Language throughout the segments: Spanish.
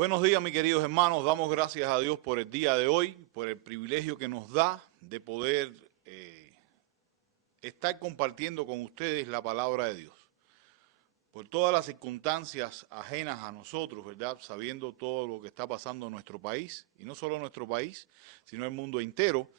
Buenos días, mis queridos hermanos. Damos gracias a Dios por el día de hoy, por el privilegio que nos da de poder estar compartiendo con ustedes la palabra de Dios. Por todas las circunstancias ajenas a nosotros, ¿verdad? Sabiendo todo lo que está pasando en nuestro país, y no solo en nuestro país, sino el mundo entero,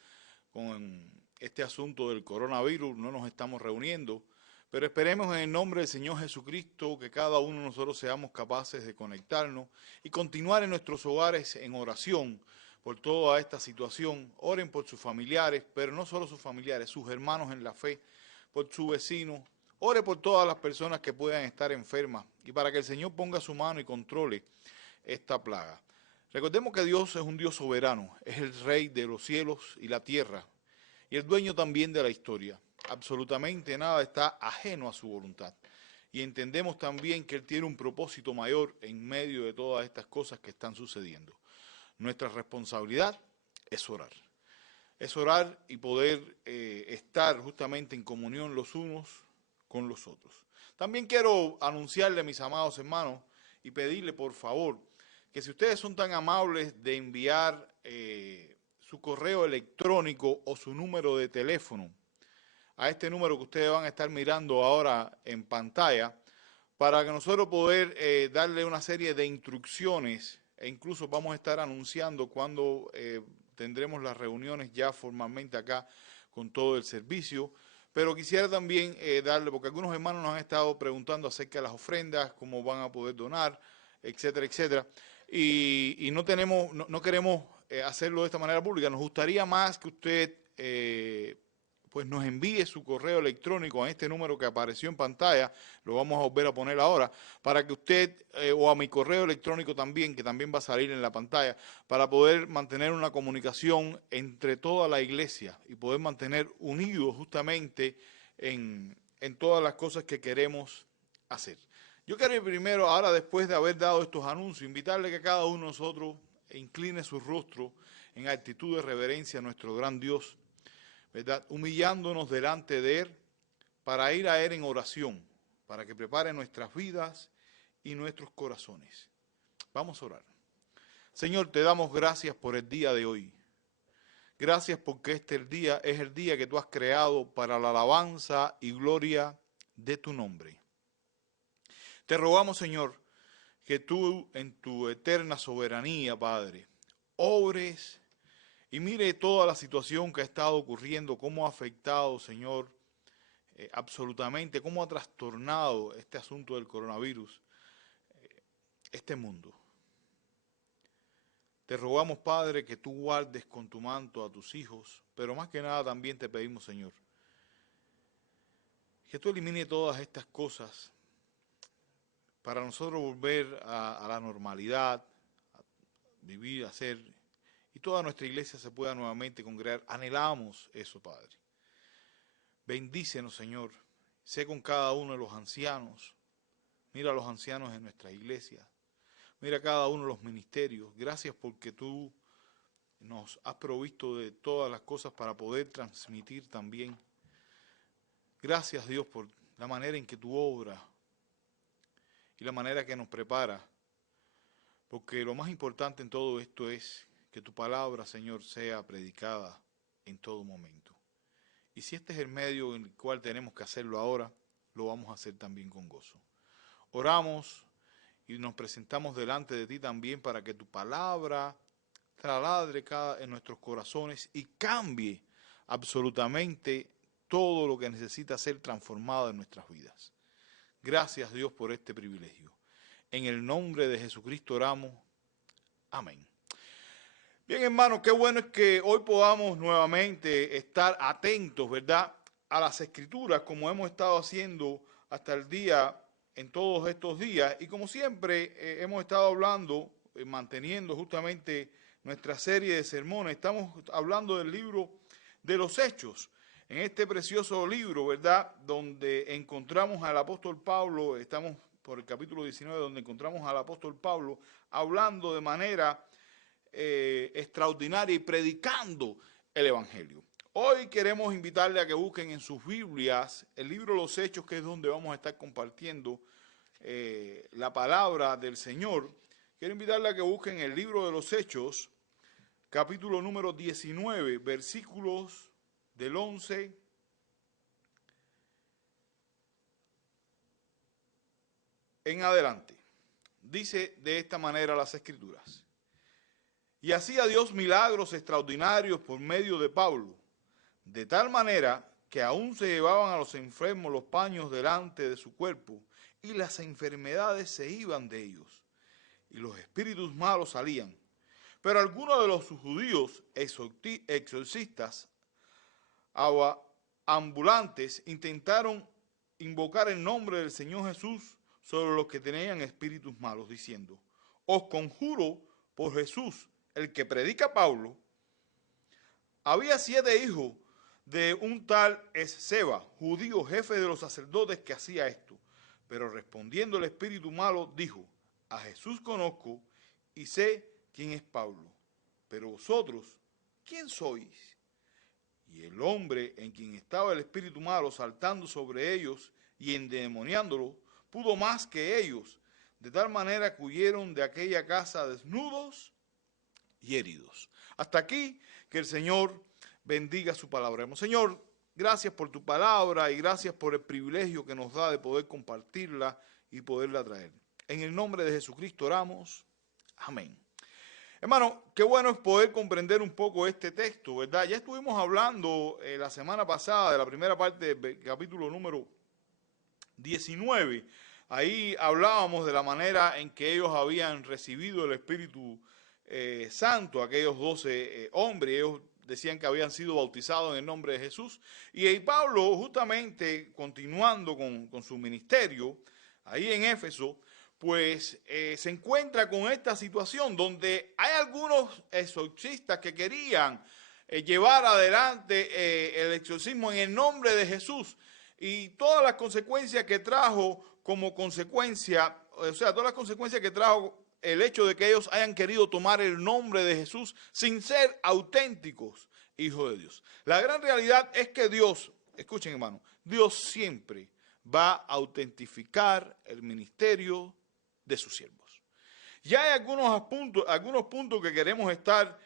con este asunto del coronavirus, no nos estamos reuniendo. Pero esperemos en el nombre del Señor Jesucristo que cada uno de nosotros seamos capaces de conectarnos y continuar en nuestros hogares en oración por toda esta situación. Oren por sus familiares, pero no solo sus familiares, sus hermanos en la fe, por su vecino. Ore por todas las personas que puedan estar enfermas y para que el Señor ponga su mano y controle esta plaga. Recordemos que Dios es un Dios soberano, es el Rey de los cielos y la tierra y el dueño también de la historia. Absolutamente nada está ajeno a su voluntad. Y entendemos también que Él tiene un propósito mayor en medio de todas estas cosas que están sucediendo. Nuestra responsabilidad es orar. Es orar y poder estar justamente en comunión los unos con los otros. También quiero anunciarle, mis amados hermanos, y pedirle por favor que si ustedes son tan amables de enviar su correo electrónico o su número de teléfono a este número que ustedes van a estar mirando ahora en pantalla, para que nosotros poder darle una serie de instrucciones e incluso vamos a estar anunciando cuando tendremos las reuniones ya formalmente acá con todo el servicio. Pero quisiera también darle, porque algunos hermanos nos han estado preguntando acerca de las ofrendas, cómo van a poder donar, etcétera, etcétera. Y no queremos hacerlo de esta manera pública. Nos gustaría más que usted pues nos envíe su correo electrónico a este número que apareció en pantalla, lo vamos a volver a poner ahora, para que usted, o a mi correo electrónico también, que también va a salir en la pantalla, para poder mantener una comunicación entre toda la iglesia y poder mantener unidos justamente en todas las cosas que queremos hacer. Yo quiero primero, ahora después de haber dado estos anuncios, invitarle que cada uno de nosotros incline su rostro en actitud de reverencia a nuestro gran Dios, ¿verdad? Humillándonos delante de Él para ir a Él en oración, para que prepare nuestras vidas y nuestros corazones. Vamos a orar. Señor, te damos gracias por el día de hoy. Gracias porque este es el día que tú has creado para la alabanza y gloria de tu nombre. Te rogamos, Señor, que tú en tu eterna soberanía, Padre, obres y mire toda la situación que ha estado ocurriendo, cómo ha afectado, Señor, absolutamente, cómo ha trastornado este asunto del coronavirus, este mundo. Te rogamos, Padre, que tú guardes con tu manto a tus hijos, pero más que nada también te pedimos, Señor, que tú elimines todas estas cosas para nosotros volver a la normalidad, a vivir, hacer, y toda nuestra iglesia se pueda nuevamente congregar. Anhelamos eso, Padre. Bendícenos, Señor. Sé con cada uno de los ancianos. Mira a los ancianos en nuestra iglesia. Mira cada uno de los ministerios. Gracias porque tú nos has provisto de todas las cosas para poder transmitir también. Gracias, Dios, por la manera en que tú obras y la manera que nos prepara. Porque lo más importante en todo esto es que tu palabra, Señor, sea predicada en todo momento. Y si este es el medio en el cual tenemos que hacerlo ahora, lo vamos a hacer también con gozo. Oramos y nos presentamos delante de ti también para que tu palabra taladre en nuestros corazones y cambie absolutamente todo lo que necesita ser transformado en nuestras vidas. Gracias, Dios, por este privilegio. En el nombre de Jesucristo oramos. Amén. Bien, hermanos, qué bueno es que hoy podamos nuevamente estar atentos, ¿verdad?, a las Escrituras, como hemos estado haciendo hasta el día, en todos estos días. Y como siempre hemos estado hablando, manteniendo justamente nuestra serie de sermones, estamos hablando del libro de los Hechos. En este precioso libro, ¿verdad?, donde encontramos al apóstol Pablo, estamos por el capítulo 19, donde encontramos al apóstol Pablo hablando de manera extraordinaria y predicando el Evangelio. Hoy queremos invitarle a que busquen en sus Biblias el libro de los Hechos, que es donde vamos a estar compartiendo la palabra del Señor, Quiero invitarle a que busquen el libro de los Hechos, capítulo número 19, versículos del 11 en adelante. Dice de esta manera las Escrituras: y hacía Dios milagros extraordinarios por medio de Pablo, de tal manera que aún se llevaban a los enfermos los paños delante de su cuerpo, y las enfermedades se iban de ellos, y los espíritus malos salían. Pero algunos de los judíos exorcistas ambulantes intentaron invocar el nombre del Señor Jesús sobre los que tenían espíritus malos, diciendo: os conjuro por Jesús, el que predica Pablo. Había 7 hijos de un tal Esceva, judío, jefe de los sacerdotes, que hacía esto. Pero respondiendo el espíritu malo, dijo: a Jesús conozco y sé quién es Pablo, pero vosotros, ¿quién sois? Y el hombre en quien estaba el espíritu malo, saltando sobre ellos y endemoniándolo, pudo más que ellos, de tal manera que huyeron de aquella casa desnudos y heridos. Hasta aquí, que el Señor bendiga su palabra. Señor, gracias por tu palabra y gracias por el privilegio que nos da de poder compartirla y poderla traer. En el nombre de Jesucristo oramos. Amén. Hermano, qué bueno es poder comprender un poco este texto, ¿verdad? Ya estuvimos hablando la semana pasada de la primera parte del capítulo número 19. Ahí hablábamos de la manera en que ellos habían recibido el Espíritu Santo, aquellos 12 hombres. Ellos decían que habían sido bautizados en el nombre de Jesús. Y Pablo, justamente continuando con su ministerio, ahí en Éfeso, pues se encuentra con esta situación donde hay algunos exorcistas que querían llevar adelante el exorcismo en el nombre de Jesús, y todas las consecuencias que trajo como consecuencia, o sea, todas las consecuencias que trajo el hecho de que ellos hayan querido tomar el nombre de Jesús sin ser auténticos hijos de Dios. La gran realidad es que Dios, escuchen hermano, Dios siempre va a autentificar el ministerio de sus siervos. Ya hay algunos puntos que queremos estar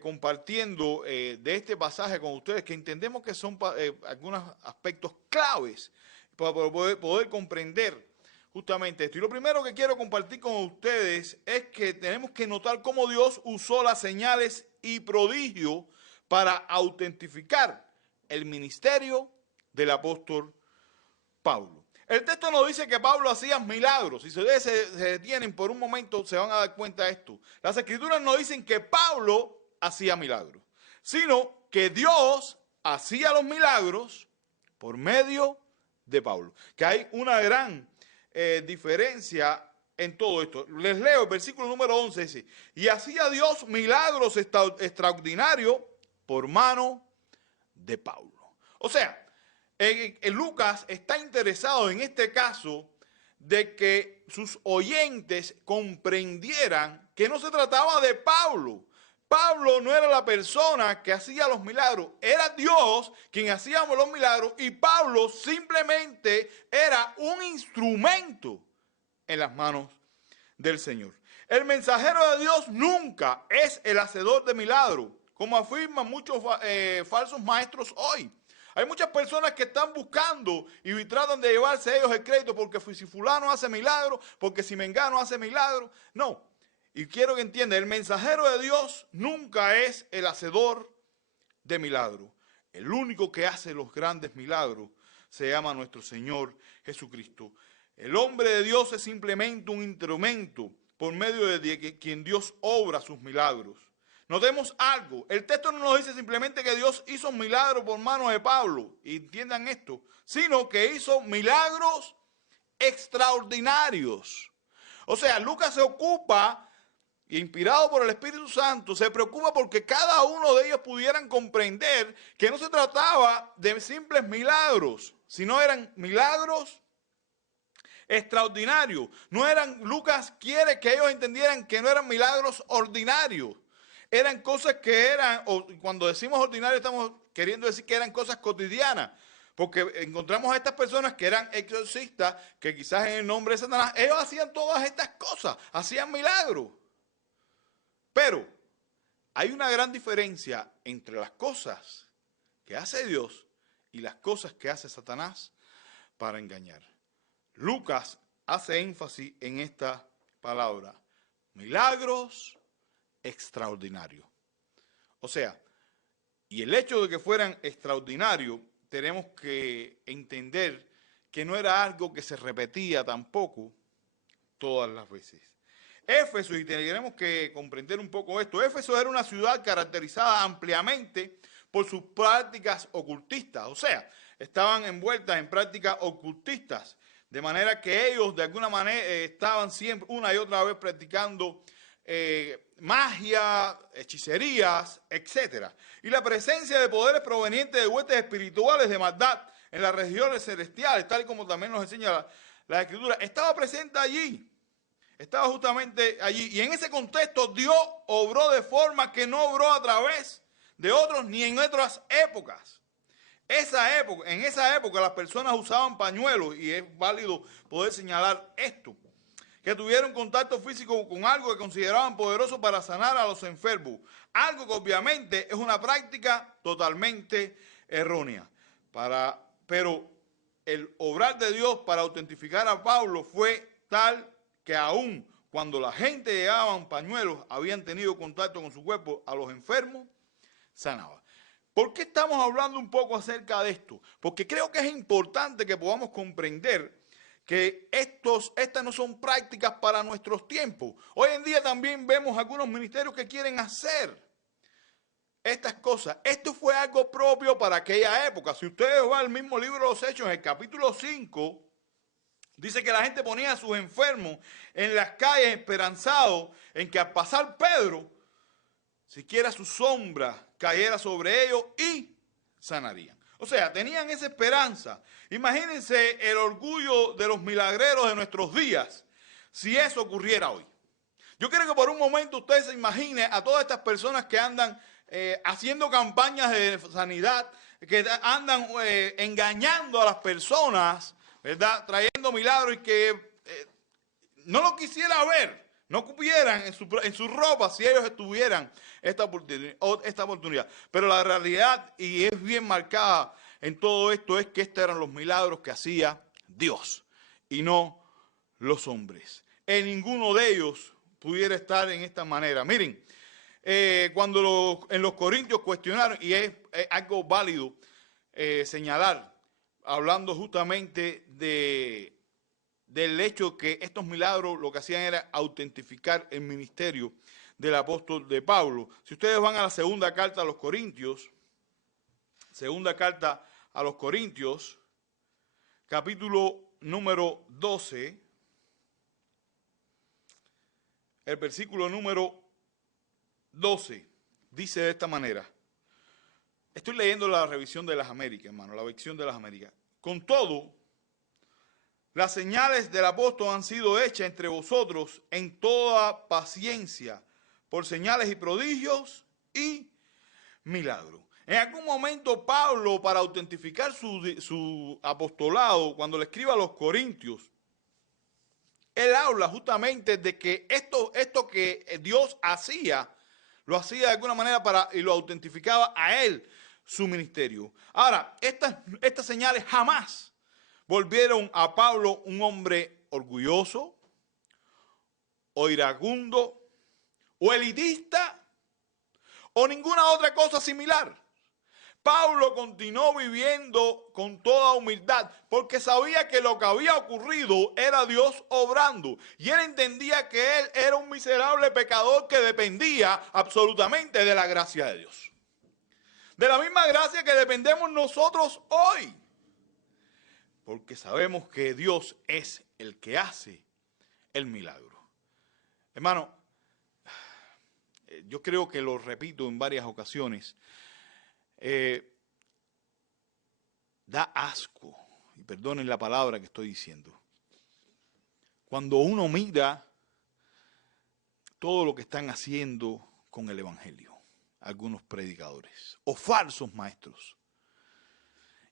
compartiendo de este pasaje con ustedes, que entendemos que son algunos aspectos claves para poder comprender justamente esto. Y lo primero que quiero compartir con ustedes es que tenemos que notar cómo Dios usó las señales y prodigios para autentificar el ministerio del apóstol Pablo. El texto nos dice que Pablo hacía milagros. Si ustedes se detienen por un momento, se van a dar cuenta de esto. Las Escrituras no dicen que Pablo hacía milagros, sino que Dios hacía los milagros por medio de Pablo. Que hay una gran diferencia en todo esto. Les leo el versículo número 11, dice: y hacía Dios milagros extraordinarios por mano de Pablo. O sea, Lucas está interesado en este caso de que sus oyentes comprendieran que no se trataba de Pablo. Pablo no era la persona que hacía los milagros, era Dios quien hacía los milagros, y Pablo simplemente era un instrumento en las manos del Señor. El mensajero de Dios nunca es el hacedor de milagros, como afirman muchos falsos maestros hoy. Hay muchas personas que están buscando y tratan de llevarse ellos el crédito, porque si fulano hace milagro, porque si mengano hace milagro. No, y quiero que entiendan, el mensajero de Dios nunca es el hacedor de milagros. El único que hace los grandes milagros se llama nuestro Señor Jesucristo. El hombre de Dios es simplemente un instrumento por medio de quien Dios obra sus milagros. Notemos algo, el texto no nos dice simplemente que Dios hizo un milagro por mano de Pablo, y entiendan esto, sino que hizo milagros extraordinarios. O sea, Lucas se ocupa, inspirado por el Espíritu Santo, se preocupa porque cada uno de ellos pudieran comprender que no se trataba de simples milagros, sino eran milagros extraordinarios. Lucas quiere que ellos entendieran que no eran milagros ordinarios. Eran cosas que eran, o cuando decimos ordinario estamos queriendo decir que eran cosas cotidianas, porque encontramos a estas personas que eran exorcistas, que quizás en el nombre de Satanás, ellos hacían todas estas cosas, hacían milagros. Pero hay una gran diferencia entre las cosas que hace Dios y las cosas que hace Satanás para engañar. Lucas hace énfasis en esta palabra: milagros extraordinarios. O sea, y el hecho de que fueran extraordinarios, tenemos que entender que no era algo que se repetía tampoco todas las veces. Éfeso, y tenemos que comprender un poco esto, Éfeso era una ciudad caracterizada ampliamente por sus prácticas ocultistas, o sea, estaban envueltas en prácticas ocultistas, de manera que ellos de alguna manera estaban siempre una y otra vez practicando magia, hechicerías, etc. Y la presencia de poderes provenientes de huestes espirituales de maldad en las regiones celestiales, tal y como también nos enseña la Escritura, estaba presente allí. Estaba justamente allí. Y en ese contexto Dios obró de forma que no obró a través de otros ni en otras épocas. En esa época las personas usaban pañuelos, y es válido poder señalar esto, que tuvieron contacto físico con algo que consideraban poderoso para sanar a los enfermos. Algo que obviamente es una práctica totalmente errónea. Pero el obrar de Dios para autentificar a Pablo fue tal que aún cuando la gente llegaba en pañuelos, habían tenido contacto con su cuerpo, a los enfermos, sanaba. ¿Por qué estamos hablando un poco acerca de esto? Porque creo que es importante que podamos comprender que estas no son prácticas para nuestros tiempos. Hoy en día también vemos algunos ministerios que quieren hacer estas cosas. Esto fue algo propio para aquella época. Si ustedes van al mismo libro de los Hechos, en el capítulo 5, dice que la gente ponía a sus enfermos en las calles esperanzados en que al pasar Pedro, siquiera su sombra cayera sobre ellos y sanarían. O sea, tenían esa esperanza. Imagínense el orgullo de los milagreros de nuestros días si eso ocurriera hoy. Yo quiero que por un momento ustedes se imaginen a todas estas personas que andan haciendo campañas de sanidad, que andan engañando a las personas, ¿verdad? Trayendo milagros y que no lo quisiera ver. No cupieran en su ropa si ellos tuvieran esta oportunidad. Pero la realidad, y es bien marcada en todo esto, es que estos eran los milagros que hacía Dios y no los hombres. En ninguno de ellos pudiera estar en esta manera. Miren, cuando en los Corintios cuestionaron, y es algo válido señalar, hablando justamente del hecho que estos milagros lo que hacían era autentificar el ministerio del apóstol de Pablo. Si ustedes van a la segunda carta a los Corintios, capítulo número 12, el versículo número 12, dice de esta manera. Estoy leyendo la revisión de las Américas, hermano, la versión de las Américas. Con todo, las señales del apóstol han sido hechas entre vosotros en toda paciencia, por señales y prodigios y milagros. En algún momento Pablo, para autentificar su apostolado, cuando le escribe a los Corintios, él habla justamente de que esto que Dios hacía, lo hacía de alguna manera y lo autentificaba a él, su ministerio. Ahora, estas señales jamás volvieron a Pablo un hombre orgulloso, o iracundo, o elitista, o ninguna otra cosa similar. Pablo continuó viviendo con toda humildad, porque sabía que lo que había ocurrido era Dios obrando. Y él entendía que él era un miserable pecador que dependía absolutamente de la gracia de Dios. De la misma gracia que dependemos nosotros hoy. Porque sabemos que Dios es el que hace el milagro. Hermano, yo creo que lo repito en varias ocasiones, da asco, y perdonen la palabra que estoy diciendo, cuando uno mira todo lo que están haciendo con el evangelio, algunos predicadores o falsos maestros.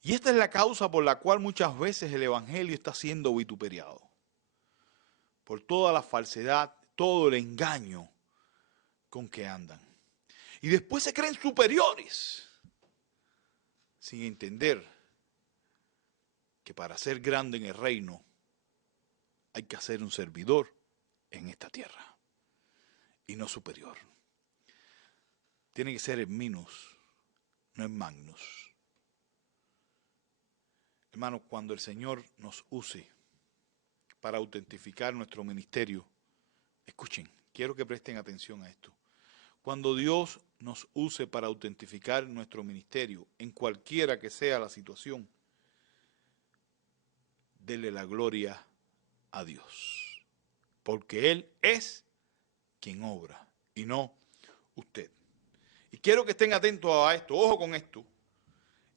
Y esta es la causa por la cual muchas veces el evangelio está siendo vituperiado. Por toda la falsedad, todo el engaño con que andan. Y después se creen superiores, sin entender que para ser grande en el reino hay que ser un servidor en esta tierra y no superior. Tiene que ser en minus, no en magnus. Hermanos, cuando el Señor nos use para autentificar nuestro ministerio, escuchen, quiero que presten atención a esto. Cuando Dios nos use para autentificar nuestro ministerio, en cualquiera que sea la situación, denle la gloria a Dios. Porque Él es quien obra y no usted. Y quiero que estén atentos a esto, ojo con esto.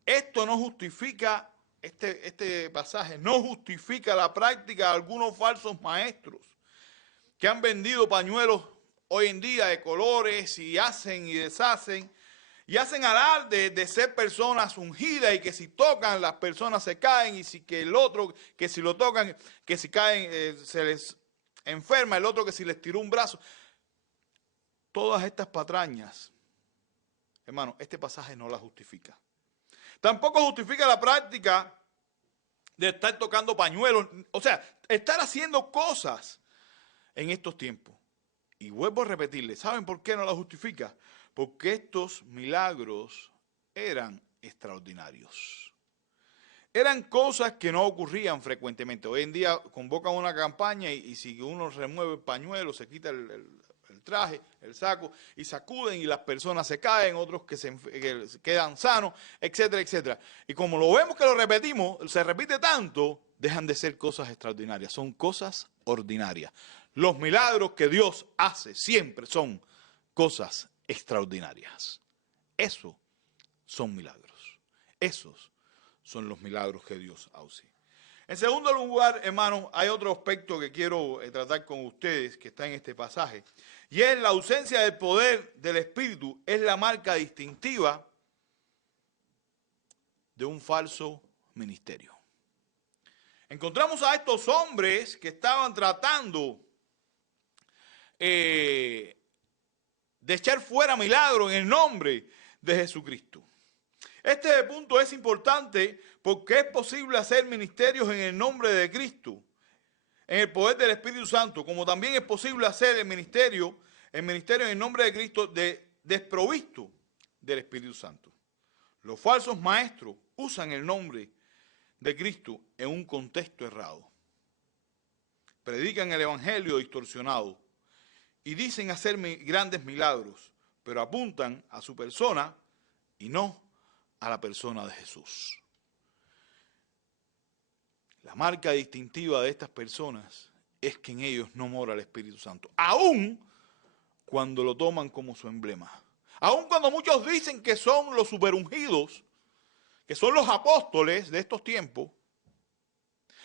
Esto no justifica, este pasaje no justifica la práctica de algunos falsos maestros que han vendido pañuelos hoy en día de colores y hacen y deshacen y hacen alarde de ser personas ungidas y que si tocan las personas se caen y si que el otro, que si lo tocan, que si caen se les enferma, el otro que si les tiró un brazo. Todas estas patrañas, hermano, este pasaje no las justifica. Tampoco justifica la práctica de estar tocando pañuelos, o sea, estar haciendo cosas en estos tiempos. Y vuelvo a repetirles, ¿saben por qué no la justifica? Porque estos milagros eran extraordinarios. Eran cosas que no ocurrían frecuentemente. Hoy en día convocan una campaña y si uno remueve el pañuelo, se quita el traje, el saco, y sacuden y las personas se caen, otros que quedan sanos, etcétera, etcétera. Y como lo vemos que lo repetimos, se repite tanto, dejan de ser cosas extraordinarias, son cosas ordinarias. Los milagros que Dios hace siempre son cosas extraordinarias. Esos son milagros. Esos son los milagros que Dios hace. En segundo lugar, hermanos, hay otro aspecto que quiero tratar con ustedes que está en este pasaje. Y es la ausencia del poder del Espíritu, es la marca distintiva de un falso ministerio. Encontramos a estos hombres que estaban tratando de echar fuera milagros en el nombre de Jesucristo. Este punto es importante porque es posible hacer ministerios en el nombre de Cristo, en el poder del Espíritu Santo, como también es posible hacer el ministerio en el nombre de Cristo desprovisto del Espíritu Santo. Los falsos maestros usan el nombre de Cristo en un contexto errado. Predican el evangelio distorsionado y dicen hacer grandes milagros, pero apuntan a su persona y no a la persona de Jesús. La marca distintiva de estas personas es que en ellos no mora el Espíritu Santo, aun cuando lo toman como su emblema. Aun cuando muchos dicen que son los superungidos, que son los apóstoles de estos tiempos,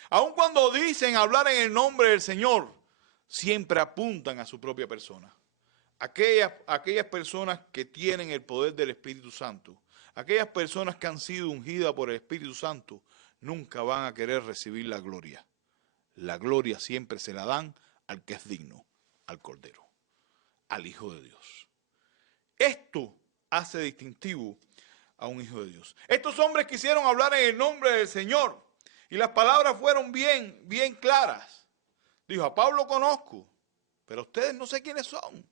aun cuando dicen hablar en el nombre del Señor, siempre apuntan a su propia persona. Aquellas personas que tienen el poder del Espíritu Santo, aquellas personas que han sido ungidas por el Espíritu Santo, nunca van a querer recibir la gloria. La gloria siempre se la dan al que es digno, al Cordero, al Hijo de Dios. Esto hace distintivo a un Hijo de Dios. Estos hombres quisieron hablar en el nombre del Señor y las palabras fueron bien claras. Dijo, a Pablo conozco, pero ustedes no sé quiénes son.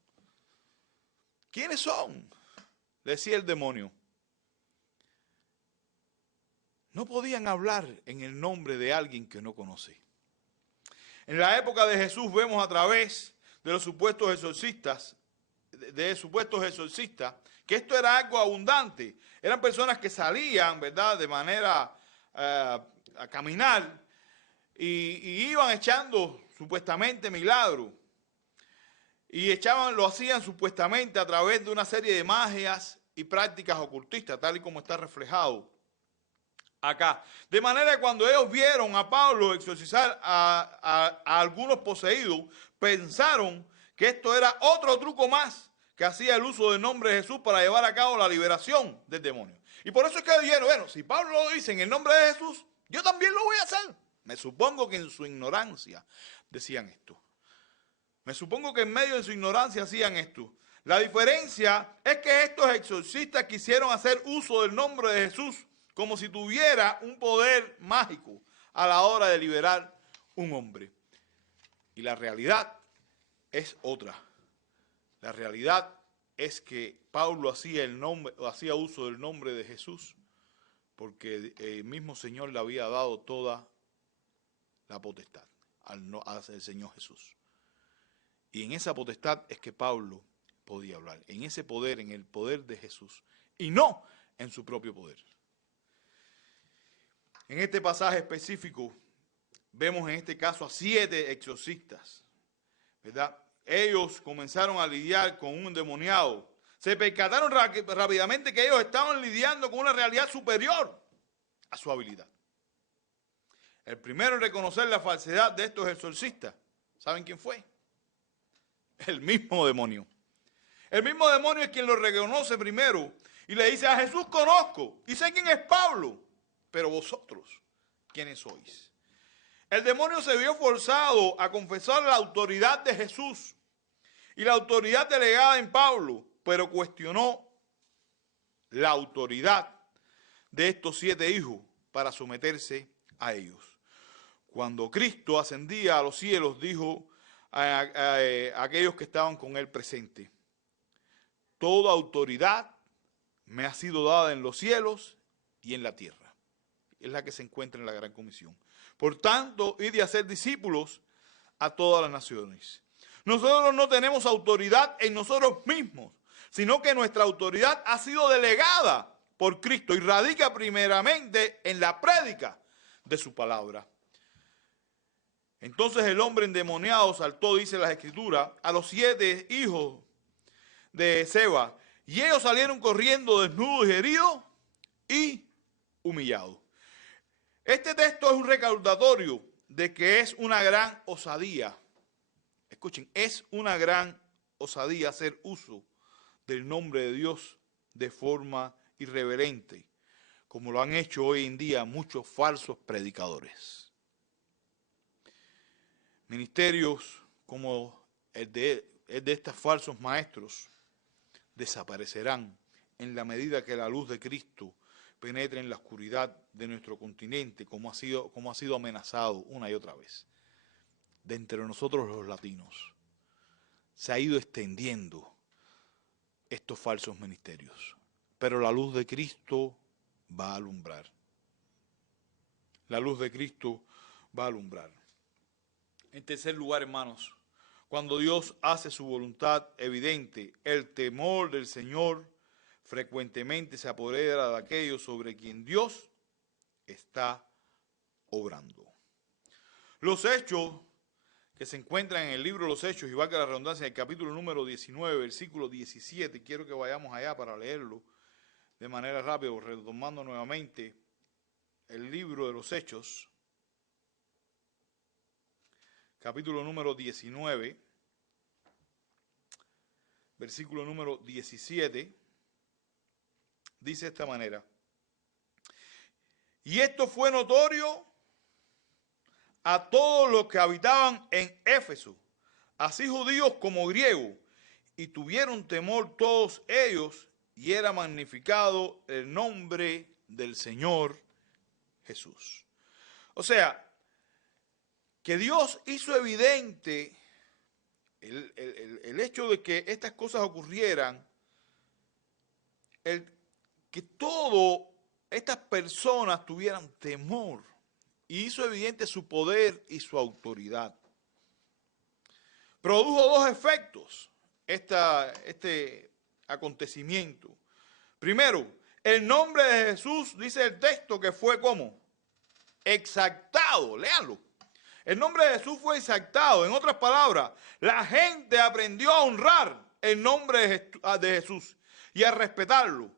¿Quiénes son? Decía el demonio. No podían hablar en el nombre de alguien que no conoce. En la época de Jesús vemos a través de los supuestos exorcistas, que esto era algo abundante. Eran personas que salían, ¿verdad?, de manera a caminar y iban echando supuestamente milagros. Y lo hacían supuestamente a través de una serie de magias y prácticas ocultistas, tal y como está reflejado acá. De manera que cuando ellos vieron a Pablo exorcizar a algunos poseídos, pensaron que esto era otro truco más que hacía el uso del nombre de Jesús para llevar a cabo la liberación del demonio. Y por eso es que dijeron, bueno, si Pablo lo dice en el nombre de Jesús, yo también lo voy a hacer. Me supongo que en su ignorancia decían esto. Me supongo que en medio de su ignorancia hacían esto. La diferencia es que estos exorcistas quisieron hacer uso del nombre de Jesús como si tuviera un poder mágico a la hora de liberar un hombre. Y la realidad es otra. La realidad es que Pablo hacía uso del nombre de Jesús porque el mismo Señor le había dado toda la potestad al Señor Jesús. Y en esa potestad es que Pablo podía hablar, en ese poder, en el poder de Jesús, y no en su propio poder. En este pasaje específico, vemos en este caso a 7 exorcistas, ¿verdad? Ellos comenzaron a lidiar con un endemoniado. Se percataron rápidamente que ellos estaban lidiando con una realidad superior a su habilidad. El primero en reconocer la falsedad de estos exorcistas, ¿saben quién fue? El mismo demonio. El mismo demonio es quien lo reconoce primero y le dice: a Jesús conozco y sé quién es Pablo, pero vosotros, ¿quiénes sois? El demonio se vio forzado a confesar la autoridad de Jesús y la autoridad delegada en Pablo, pero cuestionó la autoridad de estos 7 hijos para someterse a ellos. Cuando Cristo ascendía a los cielos, dijo a aquellos que estaban con él presentes: toda autoridad me ha sido dada en los cielos y en la tierra. Es la que se encuentra en la Gran Comisión. Por tanto, id y hacer discípulos a todas las naciones. Nosotros no tenemos autoridad en nosotros mismos, sino que nuestra autoridad ha sido delegada por Cristo y radica primeramente en la prédica de su palabra. Entonces el hombre endemoniado saltó, dice las Escrituras, a los 7 hijos de Seba, y ellos salieron corriendo desnudos y heridos y humillados. Este texto es un recordatorio de que es una gran osadía. Escuchen, es una gran osadía hacer uso del nombre de Dios de forma irreverente, como lo han hecho hoy en día muchos falsos predicadores. Ministerios como el de estos falsos maestros desaparecerán en la medida que la luz de Cristo penetre en la oscuridad de nuestro continente, como ha sido amenazado una y otra vez. De entre nosotros los latinos se ha ido extendiendo estos falsos ministerios, pero la luz de Cristo va a alumbrar. La luz de Cristo va a alumbrar. En tercer lugar, hermanos, cuando Dios hace su voluntad evidente, el temor del Señor frecuentemente se apodera de aquellos sobre quien Dios está obrando. Los hechos que se encuentran en el libro de los Hechos, y valga la redundancia, en el capítulo número 19, versículo 17, quiero que vayamos allá para leerlo de manera rápida, retomando nuevamente el libro de los Hechos, capítulo número 19, versículo número 17, dice de esta manera: y esto fue notorio a todos los que habitaban en Éfeso, así judíos como griegos, y tuvieron temor todos ellos, y era magnificado el nombre del Señor Jesús. O sea, que Dios hizo evidente el hecho de que estas cosas ocurrieran, que todas estas personas tuvieran temor, y hizo evidente su poder y su autoridad. Produjo 2 efectos este acontecimiento. Primero, el nombre de Jesús, dice el texto, que fue ¿cómo? Exaltado, léanlo. El nombre de Jesús fue exaltado. En otras palabras, la gente aprendió a honrar el nombre de Jesús y a respetarlo.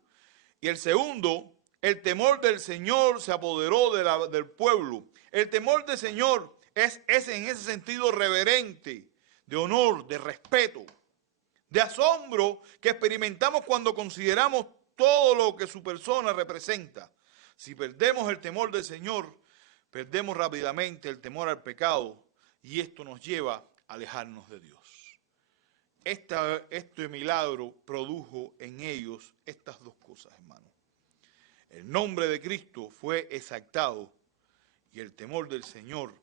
Y el segundo, el temor del Señor se apoderó del pueblo. El temor del Señor es en ese sentido reverente, de honor, de respeto, de asombro que experimentamos cuando consideramos todo lo que su persona representa. Si perdemos el temor del Señor, perdemos rápidamente el temor al pecado, y esto nos lleva a alejarnos de Dios. este milagro produjo en ellos estas dos cosas, hermano. El nombre de Cristo fue exaltado y el temor del Señor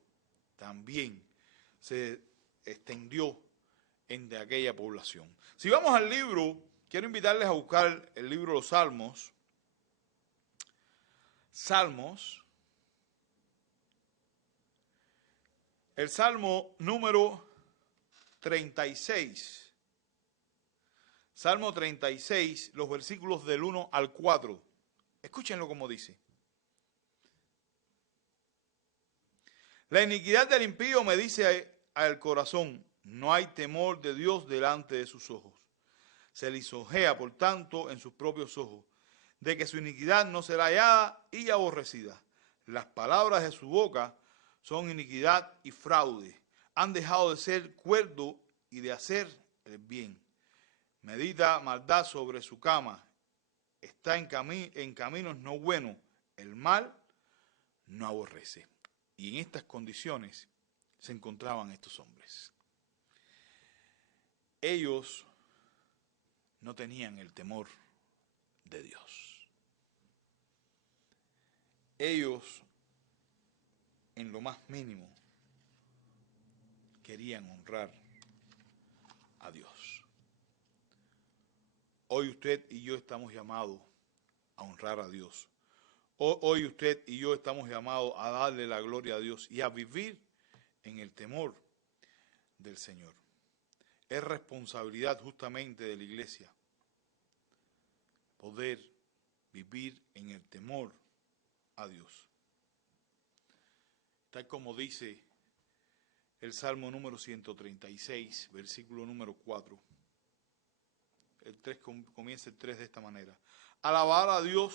también se extendió entre aquella población. Si vamos al libro, quiero invitarles a buscar el libro de los Salmos. Salmos. El Salmo número 36. Salmo 36, los versículos del 1 al 4. Escúchenlo como dice. La iniquidad del impío me dice al corazón, no hay temor de Dios delante de sus ojos. Se lisonjea, por tanto, en sus propios ojos, de que su iniquidad no será hallada y aborrecida. Las palabras de su boca son iniquidad y fraude. Han dejado de ser cuerdo y de hacer el bien. Medita maldad sobre su cama. Está en caminos no buenos. El mal no aborrece. Y en estas condiciones se encontraban estos hombres. Ellos no tenían el temor de Dios. Ellos, en lo más mínimo, querían honrar a Dios. Hoy usted y yo estamos llamados a honrar a Dios. Hoy usted y yo estamos llamados a darle la gloria a Dios y a vivir en el temor del Señor. Es responsabilidad justamente de la iglesia poder vivir en el temor a Dios. Tal como dice el Salmo número 136, versículo número 4. El 3 comienza el 3 de esta manera. Alabar a Dios,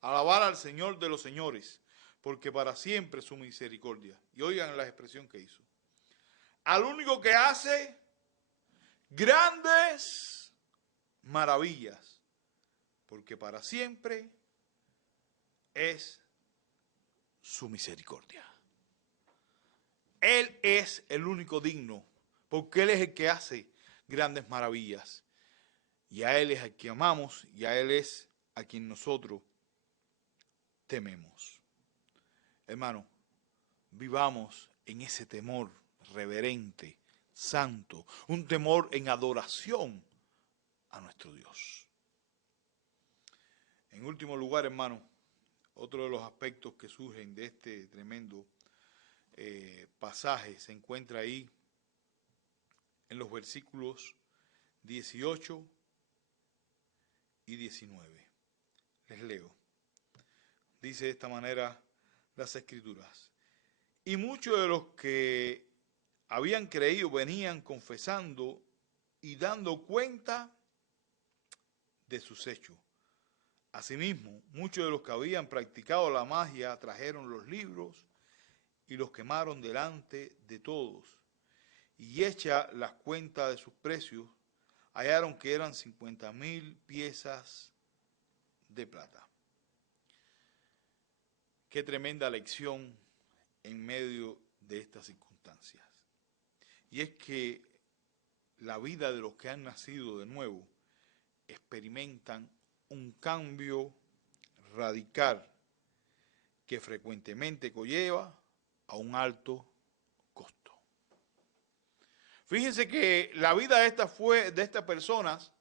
alabar al Señor de los señores, porque para siempre es su misericordia. Y oigan la expresión que hizo. Al único que hace grandes maravillas, porque para siempre es su misericordia. Él es el único digno, porque Él es el que hace grandes maravillas. Y a Él es al que amamos, y a Él es a quien nosotros tememos. Hermano, vivamos en ese temor reverente, santo, un temor en adoración a nuestro Dios. En último lugar, hermano, otro de los aspectos que surgen de este tremendo pasaje se encuentra ahí en los versículos 18 y 19. Les leo. Dice de esta manera las Escrituras. Y muchos de los que habían creído venían confesando y dando cuenta de sus hechos. Asimismo, muchos de los que habían practicado la magia trajeron los libros y los quemaron delante de todos. Y hecha las cuentas de sus precios, hallaron que eran 50,000 piezas de plata. Qué tremenda lección en medio de estas circunstancias. Y es que la vida de los que han nacido de nuevo experimentan un cambio radical que frecuentemente conlleva a un alto costo. Fíjense que la vida de estas personas,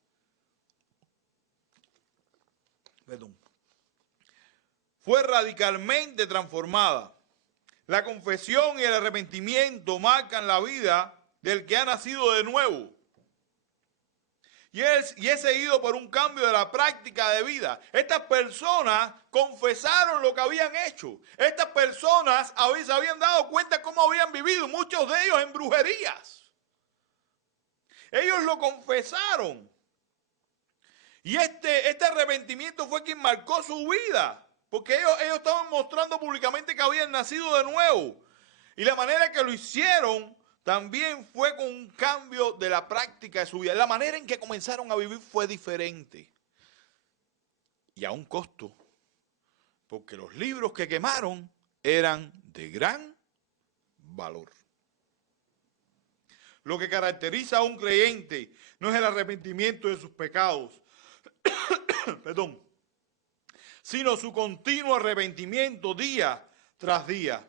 fue radicalmente transformada. La confesión y el arrepentimiento marcan la vida del que ha nacido de nuevo. Y es seguido por un cambio de la práctica de vida. Estas personas confesaron lo que habían hecho. Estas personas se habían dado cuenta cómo habían vivido, muchos de ellos en brujerías. Ellos lo confesaron. Y este arrepentimiento fue quien marcó su vida. Porque ellos estaban mostrando públicamente que habían nacido de nuevo. Y la manera que lo hicieron también fue con un cambio de la práctica de su vida. La manera en que comenzaron a vivir fue diferente. Y a un costo. Porque los libros que quemaron eran de gran valor. Lo que caracteriza a un creyente no es el arrepentimiento de sus pecados, perdón, sino su continuo arrepentimiento día tras día.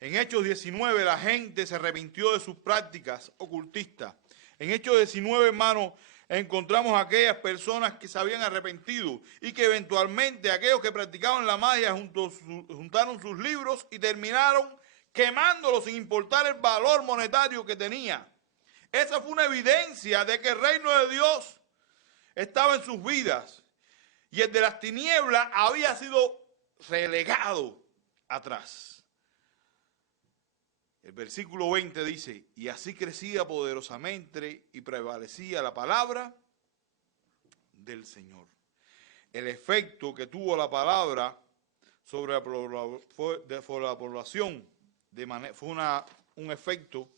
En Hechos 19 la gente se arrepintió de sus prácticas ocultistas. En Hechos 19, hermanos, encontramos a aquellas personas que se habían arrepentido y que eventualmente aquellos que practicaban la magia juntaron sus libros y terminaron quemándolos sin importar el valor monetario que tenía. Esa fue una evidencia de que el reino de Dios estaba en sus vidas y el de las tinieblas había sido relegado atrás. El versículo 20 dice, y así crecía poderosamente y prevalecía la palabra del Señor. El efecto que tuvo la palabra sobre la población fue un efecto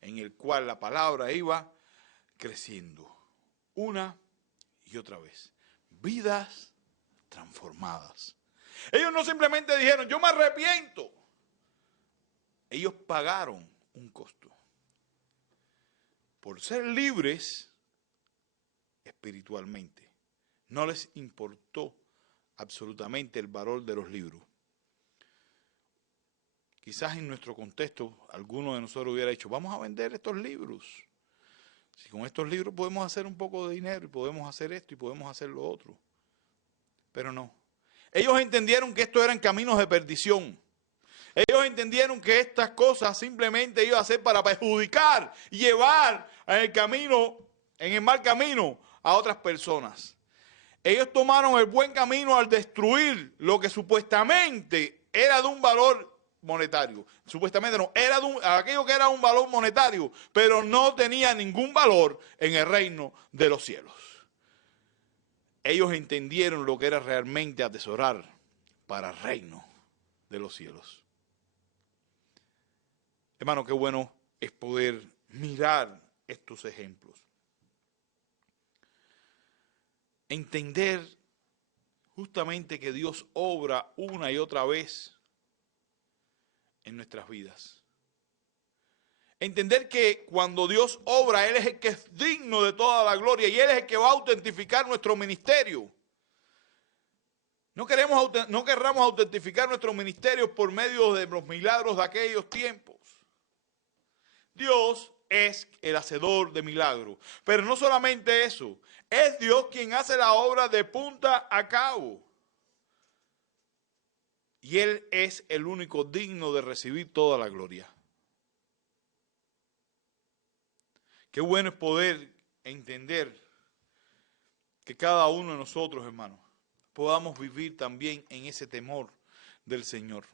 en el cual la palabra iba creciendo una y otra vez. Vidas transformadas. Ellos no simplemente dijeron, yo me arrepiento. Ellos pagaron un costo. Por ser libres espiritualmente. No les importó absolutamente el valor de los libros. Quizás en nuestro contexto, alguno de nosotros hubiera dicho, vamos a vender estos libros. Si con estos libros podemos hacer un poco de dinero y podemos hacer esto y podemos hacer lo otro. Pero no. Ellos entendieron que estos eran caminos de perdición. Ellos entendieron que estas cosas simplemente iban a ser para perjudicar y llevar en el mal camino a otras personas. Ellos tomaron el buen camino al destruir lo que supuestamente era de un valor monetario. Supuestamente no, era aquello que era un valor monetario, pero no tenía ningún valor en el reino de los cielos. Ellos entendieron lo que era realmente atesorar para el reino de los cielos. Hermano, qué bueno es poder mirar estos ejemplos. Entender justamente que Dios obra una y otra vez en nuestras vidas. Entender que cuando Dios obra, Él es el que es digno de toda la gloria y Él es el que va a autentificar nuestro ministerio. No querramos autentificar nuestro ministerio por medio de los milagros de aquellos tiempos. Dios es el hacedor de milagros. Pero no solamente eso, es Dios quien hace la obra de punta a cabo. Y Él es el único digno de recibir toda la gloria. Qué bueno es poder entender que cada uno de nosotros, hermanos, podamos vivir también en ese temor del Señor.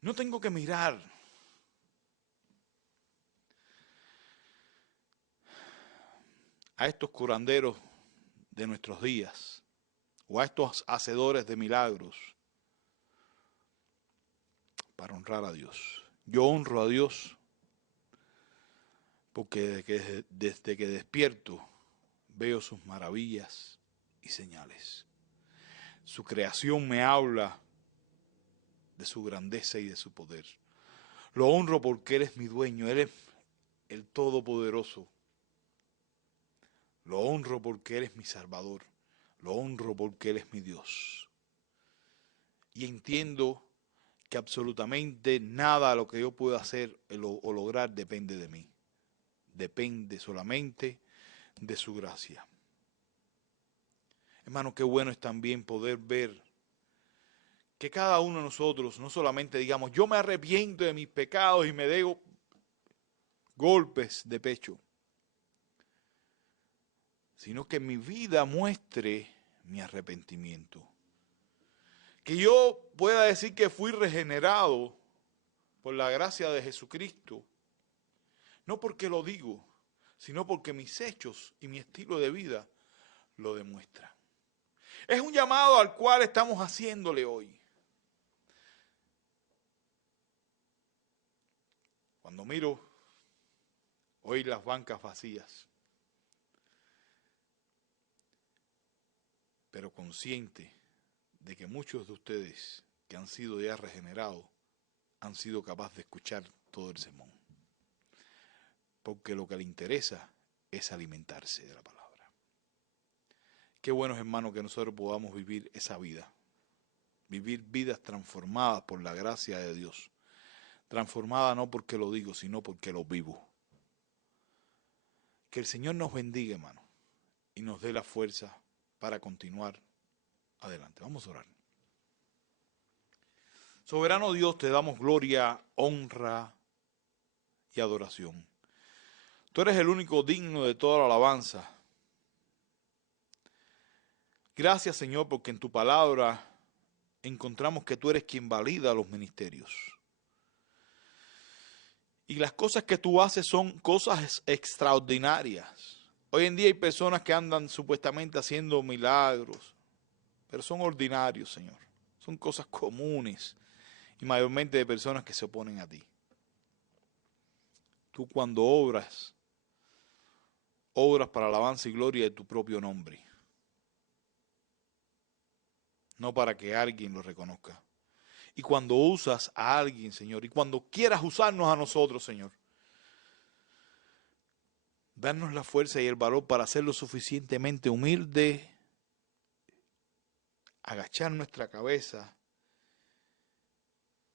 No tengo que mirar a estos curanderos de nuestros días o a estos hacedores de milagros para honrar a Dios. Yo honro a Dios porque desde que despierto veo sus maravillas y señales. Su creación me habla de su grandeza y de su poder. Lo honro porque Él es mi dueño, Él es el Todopoderoso. Lo honro porque Él es mi Salvador. Lo honro porque Él es mi Dios. Y entiendo que absolutamente nada de lo que yo pueda hacer o lograr depende de mí. Depende solamente de su gracia. Hermano, qué bueno es también poder ver que cada uno de nosotros no solamente digamos, yo me arrepiento de mis pecados y me debo golpes de pecho, sino que mi vida muestre mi arrepentimiento. Que yo pueda decir que fui regenerado por la gracia de Jesucristo, no porque lo digo, sino porque mis hechos y mi estilo de vida lo demuestran. Es un llamado al cual estamos haciéndole hoy. Cuando miro hoy las bancas vacías, pero consciente de que muchos de ustedes que han sido ya regenerados han sido capaces de escuchar todo el sermón. porque lo que le interesa es alimentarse de la palabra. Qué bueno, hermano, que nosotros podamos vivir esa vida, vivir vidas transformadas por la gracia de Dios, transformadas no porque lo digo, sino porque lo vivo. Que el Señor nos bendiga, hermano, y nos dé la fuerza para continuar adelante. Vamos a orar. Soberano Dios, te damos gloria, honra y adoración. Tú eres el único digno de toda la alabanza. Gracias, Señor, porque en tu palabra encontramos que tú eres quien valida los ministerios. Y las cosas que tú haces son cosas extraordinarias. Hoy en día hay personas que andan supuestamente haciendo milagros, pero son ordinarios, Señor. Son cosas comunes y mayormente de personas que se oponen a ti. Tú cuando obras para alabanza y gloria de tu propio nombre. No para que alguien lo reconozca. Y cuando usas a alguien, Señor, y cuando quieras usarnos a nosotros, Señor, danos la fuerza y el valor para ser lo suficientemente humilde, agachar nuestra cabeza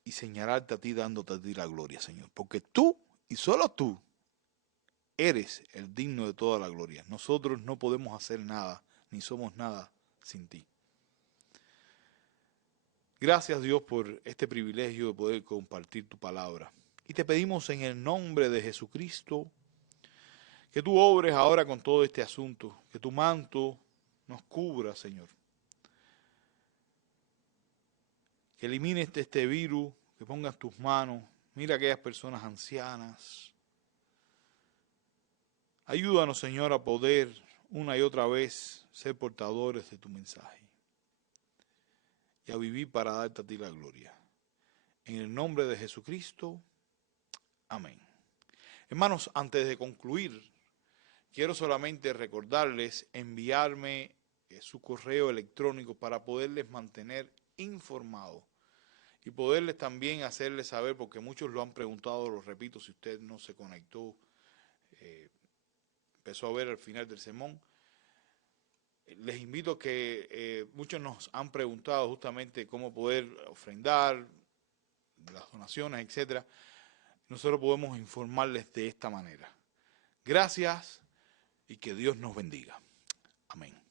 y señalarte a ti, dándote a ti la gloria, Señor. Porque tú, y solo tú, eres el digno de toda la gloria. Nosotros no podemos hacer nada, ni somos nada sin ti. Gracias, Dios, por este privilegio de poder compartir tu palabra. Y te pedimos en el nombre de Jesucristo que tú obres ahora con todo este asunto, que tu manto nos cubra, Señor. Que elimines este virus, que pongas tus manos. Mira a aquellas personas ancianas. Ayúdanos, Señor, a poder una y otra vez ser portadores de tu mensaje y a vivir para darte a ti la gloria. En el nombre de Jesucristo, amén. Hermanos, antes de concluir, quiero solamente recordarles enviarme su correo electrónico para poderles mantener informados y poderles también hacerles saber, porque muchos lo han preguntado, lo repito, si usted no se conectó, empezó a ver al final del sermón. Les invito a que muchos nos han preguntado justamente cómo poder ofrendar, las donaciones, etcétera. Nosotros podemos informarles de esta manera. Gracias y que Dios nos bendiga. Amén.